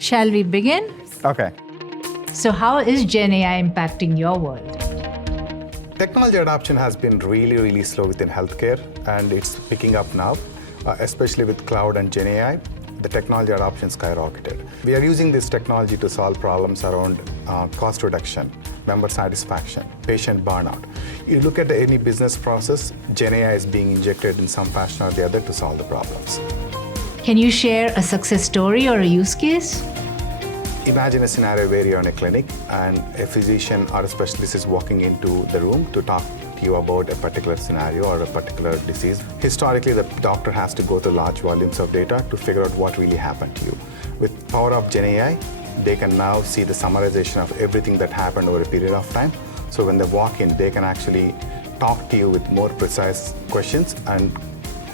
Shall we begin? Okay. So, how is Gen AI impacting your world? Technology adoption has been really slow within healthcare, and it's picking up now, especially with cloud and Gen AI. The technology adoption skyrocketed. We are using this technology to solve problems around cost reduction, member satisfaction, patient burnout. You look at any business process, Gen AI is being injected in some fashion or the other to solve the problems. Can you share a success story or a use case? Imagine a scenario where you're in a clinic and a physician or a specialist is walking into the room to talk to you about a particular scenario or a particular disease. Historically, the doctor has to go through large volumes of data to figure out what really happened to you. With power of Gen AI, they can now see the summarization of everything that happened over a period of time. So when they walk in, they can actually talk to you with more precise questions and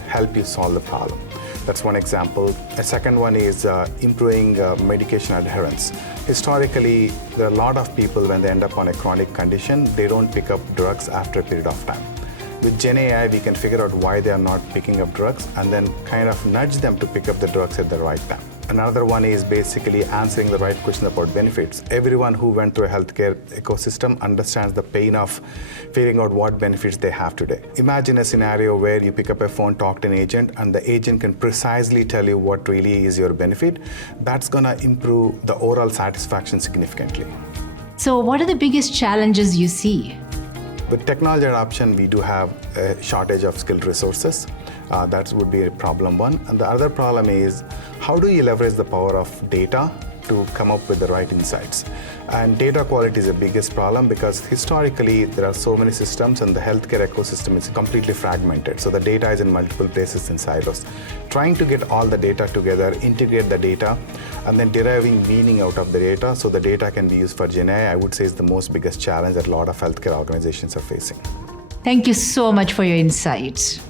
help you solve the problem. That's one example. A second one is improving medication adherence. Historically, there are a lot of people when they end up on a chronic condition, they don't pick up drugs after a period of time. With Gen AI, we can figure out why they are not picking up drugs and then kind of nudge them to pick up the drugs at the right time. Another one is basically answering the right questions about benefits. Everyone who went through a healthcare ecosystem understands the pain of figuring out what benefits they have today. Imagine a scenario where you pick up a phone, talk to an agent, and the agent can precisely tell you what really is your benefit. That's going to improve the overall satisfaction significantly. So, what are the biggest challenges you see? With technology adoption, we do have a shortage of skilled resources. That would be a problem one. And the other problem is, how do you leverage the power of data to come up with the right insights? And data quality is the biggest problem because historically there are so many systems and the healthcare ecosystem is completely fragmented. So the data is in multiple places in silos. Trying to get all the data together, integrate the data, and then deriving meaning out of the data so the data can be used for Gen AI, I would say is the most biggest challenge that a lot of healthcare organizations are facing. Thank you so much for your insights.